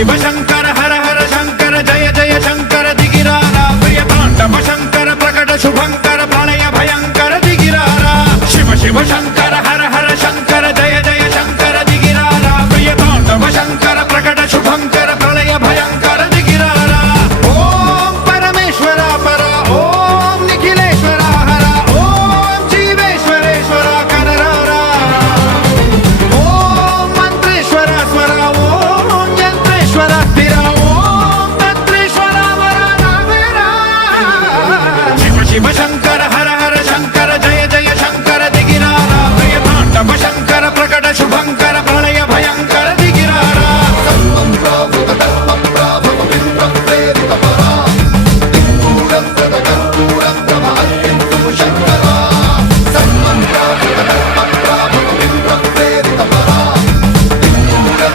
शिव शंकर हर हर शंकर जय जय शंकर दिगिरारा प्रिय तांडव शंकर प्रकट शुभंकर प्रलय भयंकर दिगिरारा शिव शिव शंकर